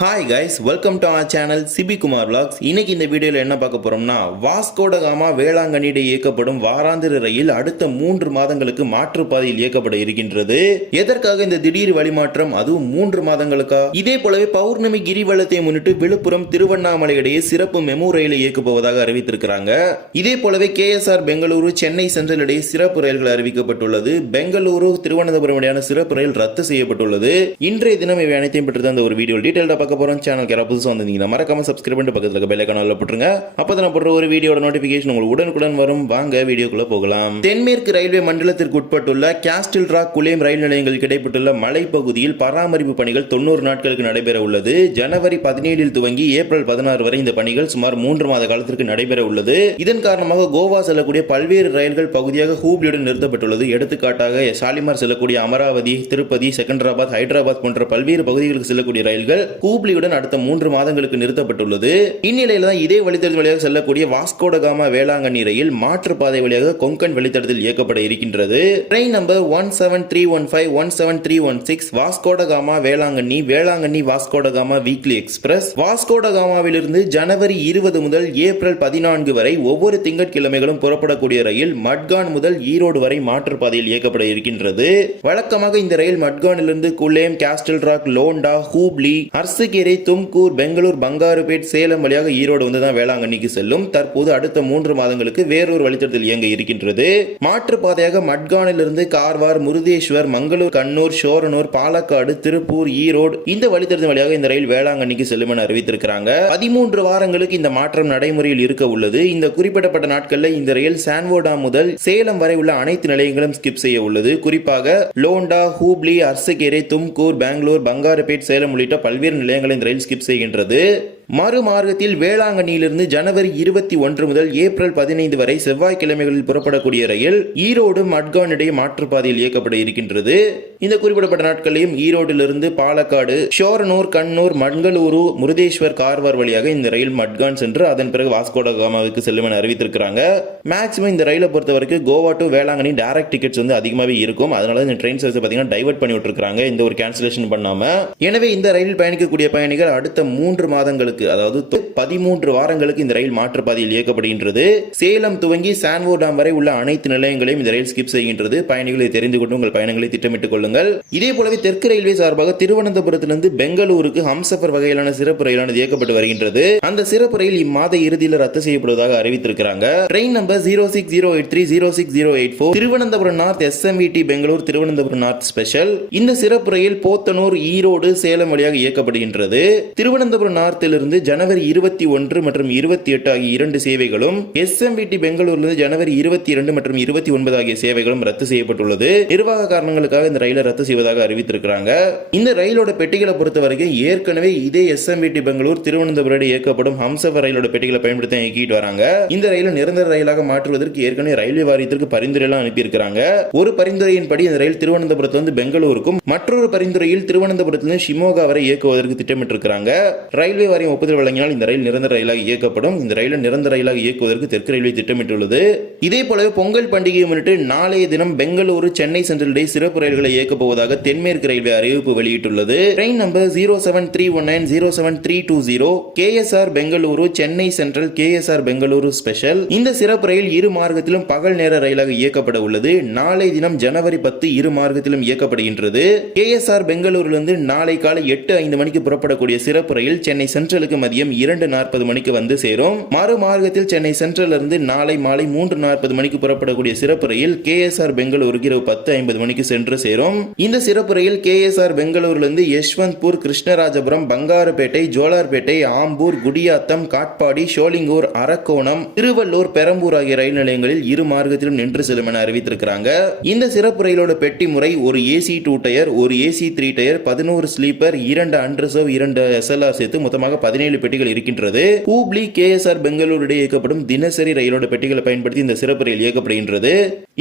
Hi guys welcome to our channel Sibi Kumar vlogs. இன்னைக்கு இந்த வீடியோவில் என்ன பார்க்க போறோம்னா வாஸ்கோடகாமா வேளாங்கண்ணியிட இயக்கப்படும் வாராந்திர ரயில் அடுத்த மூன்று மாதங்களுக்கு மாற்றுப்பாதையில் இயக்கப்பட இருக்கின்றது. எதற்காக இந்த திடீர் வழிமாற்றம்? அதுவும் மூன்று மாதங்களுக்கா? இதே போலவே பௌர்ணமி கிரிவலத்தை முன்னிட்டு விழுப்புரம் திருவண்ணாமலை இடையே சிறப்பு மெமு ரயிலை இயக்கப் போவதாக அறிவித்திருக்கிறாங்க. இதே போலவே கேஎஸ்ஆர் பெங்களூரு சென்னை சென்ட்ரல் இடையே சிறப்பு ரயில்கள் அறிவிக்கப்பட்டுள்ளது. பெங்களூரு திருவனந்தபுரம் இடையான சிறப்பு ரயில் ரத்து செய்யப்பட்டுள்ளது. இன்றைய தினம் இவை அனைத்தையும் பெற்று தான் ஒரு வீடியோ டீட்டெயிலாக பார்க்க போகிறோம் சேனல் யாராவது புதுசாக வந்திருந்தீங்கன்னா மறக்காம சப்ஸ்கிரைப் பண்ணிட்டு பக்கத்தில் இருக்க பெல் ஐக்கானில் போட்டுருங்க. அப்போ நான் போடுற ஒரு வீடியோட நோட்டிஃபிகேஷன் உங்களுக்கு உடனுக்குடன் வரும். வாங்க வீடியோக்குள்ளே போகலாம். தென்மேற்கு ரயில்வே மண்டலத்திற்கு உட்பட்டுள்ள கேஸ்டில் ராக் குலேம் ரயில் நிலையங்கள் கிடைப்பட்டுள்ள மலைப்பகுதியில் பராமரிப்பு பணிகள் தொண்ணூறு நாட்களுக்கு நடைபெற உள்ளது. ஜனவரி பதினேழில் துவங்கி ஏப்ரல் பதினாறு வரை இந்த பணிகள் சுமார் மூன்று மாத காலத்திற்கு நடைபெற உள்ளது. இதன் காரணமாக கோவா செல்லக்கூடிய பல்வேறு ரயில்கள் பகுதியாக ஹூப்ளியுடன் நிறுத்தப்பட்டுள்ளது. எடுத்துக்காட்டாக ஷாலிமார் செல்லக்கூடிய அமராவதி திருப்பதி செகண்டராபாத் ஹைதராபாத் போன்ற பல்வேறு பகுதிகளுக்கு செல்லக்கூடிய ரயில்கள் ஹூப் ஹூப்ளியுடன் அடுத்த மூன்று மாதங்களுக்கு நிறுத்தப்பட்டுள்ளது. இந்நிலையில் தான் இதே வழித்தடத்தில் வழியாக செல்லக்கூடிய வாஸ்கோடகாமா வேளாங்கண்ணி ரயில் மாற்றுப்பாதை வழியாக கொங்கன் வழித்தடத்தில் இயக்கப்பட இருக்கின்றது. Train number one seven three one five one seven three one six Vasco da Gama Velankanni Velankanni Vasco da Gama weekly express. வாஸ்கோடகாமாவிலிருந்து ஜனவரி இருபது முதல் ஏப்ரல் பதினான்கு வரை ஒவ்வொரு திங்கட்கிழமைகளும் புறப்படக்கூடிய ரயில் மட்கான் முதல் ஈரோடு வரை மாற்றுப்பாதையில் இயக்கப்பட இருக்கின்றது. வழக்கமாக இந்த ரயில் மட்கானிலிருந்து குலேம் கேஸ்டல் ராக் லோண்டா ஹூப்ளி அர்ச அர்சுகேரி தும்கூர் பெங்களூர் பங்காருபேட் சேலம் வழியாக ஈரோடு வந்து தான் வேளாங்கண்ணிக்கு செல்லும். தற்போது அடுத்த மூன்று மாதங்களுக்கு வேறொரு வழித்தடத்தில் இயங்க இருக்கின்றது. மாற்றுப்பாதையாக மட்கானிலிருந்து கார்வார் முருதேஸ்வர் மங்களூர் கண்ணூர் ஷோரனூர் பாலக்காடு திருப்பூர் ஈரோடு இந்த வழித்தடத்தின் வழியாக இந்த ரயில் வேளாங்கண்ணிக்கு செல்லும் என அறிவித்திருக்கிறாங்க. பதிமூன்று வாரங்களுக்கு இந்த மாற்றம் நடைமுறையில் இருக்க உள்ளது. இந்த குறிப்பிடப்பட்ட நாட்களில் இந்த ரயில் சான்வோடா முதல் சேலம் வரை உள்ள அனைத்து நிலையங்களும் ஸ்கிப் செய்ய உள்ளது. குறிப்பாக லோண்டா ஹூப்ளி அர்சகேரி தும்கூர் பெங்களூர் பங்காரபேட் சேலம் உள்ளிட்ட பல்வேறு நிலையங்களை இந்த ரயில் ஸ்கிப் செய்கின்றது. மறுமார்க்கத்தில் வேளாங்கண்ணியிலிருந்து ஜனவரி இருபத்தி ஒன்று முதல் ஏப்ரல் பதினைந்து வரை செவ்வாய்க்கிழமைகளில் புறப்படக்கூடிய ரயில் ஈரோடு மட்கான் இடையே மாற்றுப்பாதையில் இயக்கப்பட இருக்கின்றது. இந்த குறிப்பிடப்பட்ட நாட்களையும் ஈரோட்டிலிருந்து பாலக்காடு ஷோரனூர் கண்ணூர் மங்களூரு முருதேஸ்வர் கார்வார் வழியாக இந்த ரயில் மட்கான் சென்று அதன் பிறகு வாஸ்கோட காமாவுக்கு செல்லும் என அறிவித்திருக்கிறாங்க. மேக்ஸிமம் இந்த ரயிலை பொறுத்த வரைக்கும் Goa to Velankanni direct tickets வந்து அதிகமாகவே இருக்கும். அதனால இந்த ட்ரெயின் சர்வீஸ் பார்த்தீங்கன்னா டைவர்ட் பண்ணி விட்டுருக்காங்க இந்த ஒரு கேன்சலேஷன் பண்ணாமல் எனவே இந்த ரயில் பயணிக்கக்கூடிய பயணிகள் அடுத்த மூன்று மாதங்களுக்கு வாரங்களுக்கு அதாவது பதிமூன்று வாரங்களுக்கு இந்த ரயில் மாற்றுப்பாதையில் இயக்கப்படுகின்றது. சேலம் துவங்கி சான்வோ டேம் வரை உள்ள அனைத்து நிலையங்களையும் இந்த ரயில் ஸ்கிப் செய்கின்றது. பயணிகளை தெரிந்து கொண்டு உங்கள் பயணங்களை திட்டமிட்டுக் கொள்ளுங்கள். இதே போலவே தெற்கு ரயில்வே சார்பாக திருவனந்தபுரத்திலிருந்து பெங்களூருக்கு ஹம்சஃபர் வகையிலான சிறப்பு ரயிலானது இயக்கப்பட்டு வருகின்றது. அந்த சிறப்பு ரயில் இம்மாத இறுதியில் ரத்து செய்யப்படுவதாக அறிவித்திருக்கிறாங்க. Train number zero six zero eight three zero six zero eight four Thiruvananthapuram North SMVT Bangalore Thiruvananthapuram North special. இந்த சிறப்பு ரயில் போத்தனூர் ஈரோடு சேலம் வழியாக இயக்கப்படுகின்றது. திருவனந்தபுரம் நார்த்திலிருந்து ஜனவரி இருபத்தி ஒன்று மற்றும் இருபத்தி எட்டு ஆகிய இரண்டு சேவைகளும் எஸ்எம்விடி பெங்களூரிலிருந்து ஜனவரி இருபத்தி இரண்டு மற்றும் இருபத்தி ஒன்பது ஆகிய சேவைகளும் ரத்து செய்யப்பட்டுள்ளது. நிர்வாக காரணங்களுக்காக இந்த ரயிலை ரத்து செய்வதாக அறிவித்திருக்கிறாங்க. இந்த ரயிலோட பெட்டிகளை பொறுத்தவரைக்கும் ஏற்கனவே இதே எஸ்எம்விடி பெங்களூர் திருவனந்தபுரம் இயக்கப்படும் ஹம்சஃபர் ரயிலோட பெட்டிகளை பயன்படுத்த இயக்கிட்டு வராங்க. இந்த ரயிலை நிரந்தர ரயிலாக மாற்றுவதற்கு ஏற்கனவே ரயில்வே வாரியத்திற்கு பரிந்துரை எல்லாம் அனுப்பியிருக்கிறாங்க. ஒரு பரிந்துரையின்படி இந்த ரயில் திருவனந்தபுரத்திலிருந்து பெங்களூருக்கும் மற்றொரு பரிந்துரையில் திருவனந்தபுரத்திலிருந்து ஷிமோகா வரை இயக்குவதற்கு திட்டமிட்டிருக்கிறாங்க. ரயில்வே வாரியம் ஒப்புதல் வழங்கினால் இந்த ரயில் நிரந்தர ரயிலாக இயக்கப்படும். இந்த ரயிலை நிரந்தர ரயிலாக இயக்குவதற்கு தெற்கு ரயில்வே திட்டமிட்டுள்ளது. இதே போலவே பொங்கல் பண்டிகையை முன்னிட்டு நாளைய தினம் பெங்களூரு சென்னை சென்ட்ரல் இடையே சிறப்பு ரயில்களை இயக்கப் போவதாக தென்மேற்கு ரயில்வே அறிவிப்பு வெளியிட்டுள்ளது. Train number zero seven three one nine zero seven three two zero KSR Bengaluru Chennai Central KSR Bengaluru special. இந்த சிறப்பு ரயில் இரு மார்க்கத்திலும் பகல் நேர ரயிலாக இயக்கப்பட உள்ளது. நாளை தினம் ஜனவரி பத்து இரு மார்க்கத்திலும் இயக்கப்படுகின்றது. கேஎஸ்ஆர் பெங்களூரிலிருந்து நாளை காலை எட்டு ஐந்து மணிக்கு புறப்படக்கூடிய சிறப்பு ரயில் சென்னை சென்ட்ரல் சென்ட்ரலுக்கு மதியம் இரண்டு நாற்பது மணிக்கு வந்து சேரும். மறு மார்க்கத்தில் சென்னை சென்ட்ரல் இருந்து நாளை மாலை மூன்று நாற்பது மணிக்கு புறப்படக்கூடிய சிறப்பு ரயில் கேஎஸ்ஆர் பெங்களூருக்கு இரவு பத்து ஐம்பது மணிக்கு சென்று சேரும். இந்த சிறப்பு ரயில் கேஎஸ்ஆர் பெங்களூரிலிருந்து யஷ்வந்த்பூர் கிருஷ்ணராஜபுரம் பங்காரப்பேட்டை ஜோலார்பேட்டை ஆம்பூர் குடியாத்தம் காட்பாடி ஷோலிங்கூர் அரக்கோணம் திருவள்ளூர் பெரம்பூர் ஆகிய ரயில் நிலையங்களில் இரு மார்க்கத்திலும் நின்று செல்லும் என அறிவித்திருக்கிறாங்க. இந்த சிறப்பு ரயிலோட பெட்டி முறை ஒரு ஏசி டூ டயர் ஒரு ஏசி த்ரீ டயர் பதினோரு ஸ்லீப்பர் இரண்டு அன்ரிசர்வ் இரண்டு எஸ்எல்ஆர் சேர்த்து மொத்தமாக பதினேழு பெட்டிகள் இருக்கின்றது. ஹூப்ளி கே கேஎஸ்ஆர் பெங்களூரு இடையே இயக்கப்படும் தினசரி ரயிலோட பெட்டிகளை பயன்படுத்தி இந்த சிறப்பு ரயில் இயக்கப்படுகின்றது.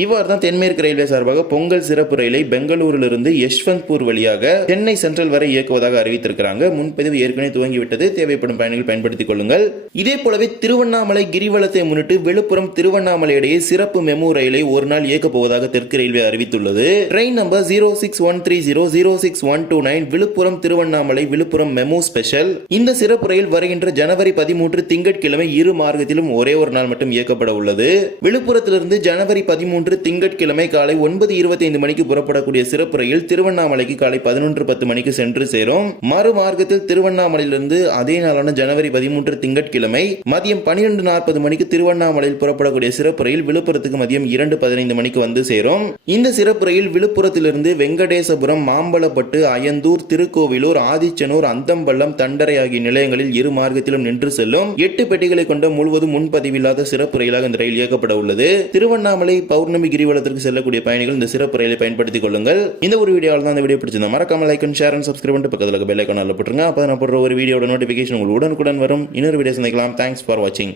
இவ்வாறு தான் தென்மேற்கு ரயில்வே சார்பாக பொங்கல் சிறப்பு ரயிலை பெங்களூரிலிருந்து யஷ்வந்த்பூர் வழியாக சென்னை சென்ட்ரல் வரை இயக்குவதாக அறிவித்திருக்கிறாங்க. முன்பதிவு ஏற்கனவே துவங்கிவிட்டது. தேவைப்படும் பயணிகள் பயன்படுத்திக் கொள்ளுங்கள். இதே போலவே திருவண்ணாமலை கிரிவலத்தை முன்னிட்டு விழுப்புரம் திருவண்ணாமலை இடையே சிறப்பு மெமு ரயிலை ஒரு நாள் இயக்கப் போவதாக தெற்கு ரயில்வே அறிவித்துள்ளது. Train number zero six one three zero zero six one two nine Villupuram Tiruvannamalai Villupuram MEMU special. இந்த சிறப்பு ரயில் வருகின்ற ஜனவரி பதிமூன்று திங்கட்கிழமை இரு மார்க்கத்திலும் ஒரே ஒரு நாள் மட்டும் இயக்கப்பட உள்ளது. விழுப்புரத்திலிருந்து ஜனவரி பதிமூன்று திங்கட்கிழமை காலை ஒன்பது இருபத்தி ஐந்து மணிக்கு புறப்படக்கூடிய சிறப்பு ரயில் திருவண்ணாமலைக்கு காலை பதினொன்று பத்து மணிக்கு சென்று சேரும். மறு மார்க்கத்தில் திருவண்ணாமலையிலிருந்து அதே நாளான ஜனவரி பதிமூன்று திங்கட்கிழமை மதியம் பனிரெண்டு நாற்பது மணிக்கு திருவண்ணாமலையில் புறப்படக்கூடிய சிறப்பு ரயில் விழுப்புரத்துக்கு மதியம் இரண்டு பதினைந்து மணிக்கு வந்து சேரும். இந்த சிறப்பு ரயில் விழுப்புரத்திலிருந்து வெங்கடேசபுரம் மாம்பலப்பட்டு அயந்தூர் திருக்கோவிலூர் ஆதிச்சனூர் அந்தம்பள்ளம் தண்டரை ஆகிய நிலையங்கள் நிலையங்களில் இரு மார்க்கத்திலும் நின்று செல்லும் எட்டு பெட்டிகளை கொண்ட முழுவதும் முன்பதிவில்லாத சிறப்பு ரயிலாக இந்த ரயில் இயக்கப்பட உள்ளது. திருவண்ணாமலை பௌர்ணமி கிரிவலத்திற்கு செல்லக்கூடிய பயணிகள் இந்த சிறப்பு ரயிலை பயன்படுத்திக் கொள்ளுங்கள். இந்த ஒரு வீடியோவில் தான் இந்த வீடியோ பிடிச்சிருந்தா மறக்காம like and share and subscribe பண்ணிட்டு பக்கத்தில் பெல் ஐக்கான போட்டுருங்க அப்போ நான் போடுற ஒரு வீடியோட நோட்டிஃபிகேஷன் உங்களுக்கு உடனுக்குடன் வரும். இன்னொரு வீடியோ சந்திக்கலாம். தேங்க்ஸ் ஃபார் வாட்சிங்